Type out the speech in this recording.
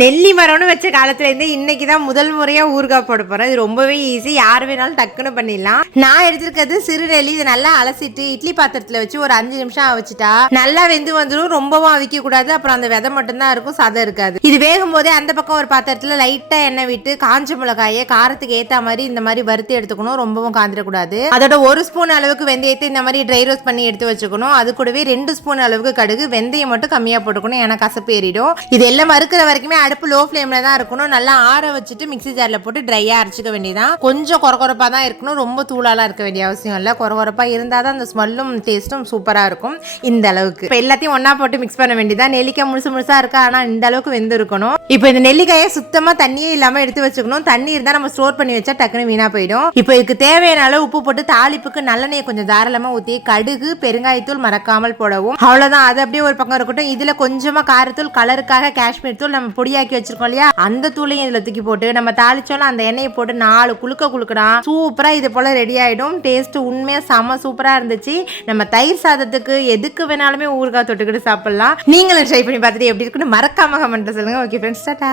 நெல்லி மரம்னு வச்ச காலத்துலேருந்து இன்னைக்கு தான் முதல் முறையாக ஊறுகாய் போட போறேன். இது ரொம்பவே ஈஸி யார் வேணாலும் டக்குன்னு பண்ணிடலாம். நான் எடுத்திருக்கிறது சிறுநெல்லி. இதை நல்லா அலசிட்டு இட்லி பாத்திரத்தில் வச்சு ஒரு அஞ்சு நிமிஷம் வச்சுட்டா நல்லா வெந்து வந்துடும் ரொம்பவும் அவிக்க கூடாது. அப்புறம் அந்த விதை மட்டும்தான் இருக்கும். சதை இருக்காது. இது வேகும் போதே அந்த பக்கம் ஒரு பாத்திரத்தில் லைட்டாக எண்ணெய் விட்டு காஞ்ச மிளகாயை காரத்துக்கு ஏற்ற மாதிரி இந்த மாதிரி வறுத்து எடுத்துக்கணும். ரொம்பவும் காந்திடக்கூடாது அதோட ஒரு ஸ்பூன் அளவுக்கு வெந்தயத்தை இந்த மாதிரி ட்ரை ரோஸ்ட் பண்ணி எடுத்து வச்சுக்கணும். அது கூடவே ரெண்டு ஸ்பூன் அளவுக்கு கடுகு. வெந்தயம் மட்டும் கம்மியாக போட்டுக்கணும். ஏன்னா கசப்பு ஏறிடும். இது எல்லாம் மறுக்கிற வரைக்குமே அடுப்பு லோ ஃப்ளேம்ல தான் இருக்கணும். நல்லா ஆற வச்சுட்டு மிக்ஸி ஜாரில் போட்டு ட்ரையாக அரைச்சிக்க வேண்டியதான் கொஞ்சம் கொரகொரப்பா தான் இருக்கணும். ரொம்ப தூளாலாம் இருக்க வேண்டிய அவசியம் இல்லை. கொரகொரப்பா இருந்தால் தான் அந்த ஸ்மெல்லும் டேஸ்ட்டும் சூப்பராக இருக்கும். இந்த அளவுக்கு. இப்போ எல்லாத்தையும் ஒன்றா போட்டு மிக்ஸ் பண்ண வேண்டியதான் நெல்லிக்காய் முழுசு முழுசாக இருக்கா? ஆனால் இந்த அளவுக்கு வெந்து இருக்கணும் இப்போ இந்த நெல்லிக்காயை சுத்தமாக தண்ணியே இல்லாமல் எடுத்து வச்சுக்கணும். தண்ணி இருந்தால் நம்ம ஸ்டோர் பண்ணி வச்சா டக்குன்னு வீணாக போயிடும். இப்போ இதுக்கு தேவையான அளவு உப்பு போட்டு தாளிப்புக்கு நல்லெண்ணெயை கொஞ்சம் தாராளமாக ஊற்றி கடுகு பெருங்காயத்தூள் மறக்காமல் போடவும். அவ்வளோதான் அது அப்படியே ஒரு பக்கம் இருக்கட்டும். இதில் கொஞ்சமாக காரத்தூள் கலருக்காக காஷ்மீர் தூள் நம்ம ரெடியாக்கி வச்சிருக்கோம் இல்லையா? அந்த தூளையும் இதுல தூக்கி போட்டு நம்ம தாளிச்சோம்ல அந்த எண்ணெயை போட்டு நாலு குழுக்க குழுக்கலாம் சூப்பரா இது போல ரெடி ஆயிடும். டேஸ்ட் உண்மையா செம சூப்பரா இருந்துச்சு. நம்ம தயிர் சாதத்துக்கு எதுக்கு வேணாலுமே ஊறுகாய் தொட்டுக்கிட்டு சாப்பிடலாம். நீங்களும் ட்ரை பண்ணி பார்த்துட்டு எப்படி இருக்குன்னு மறக்காம கமெண்ட்ல சொல்லுங்க. Okay friends tata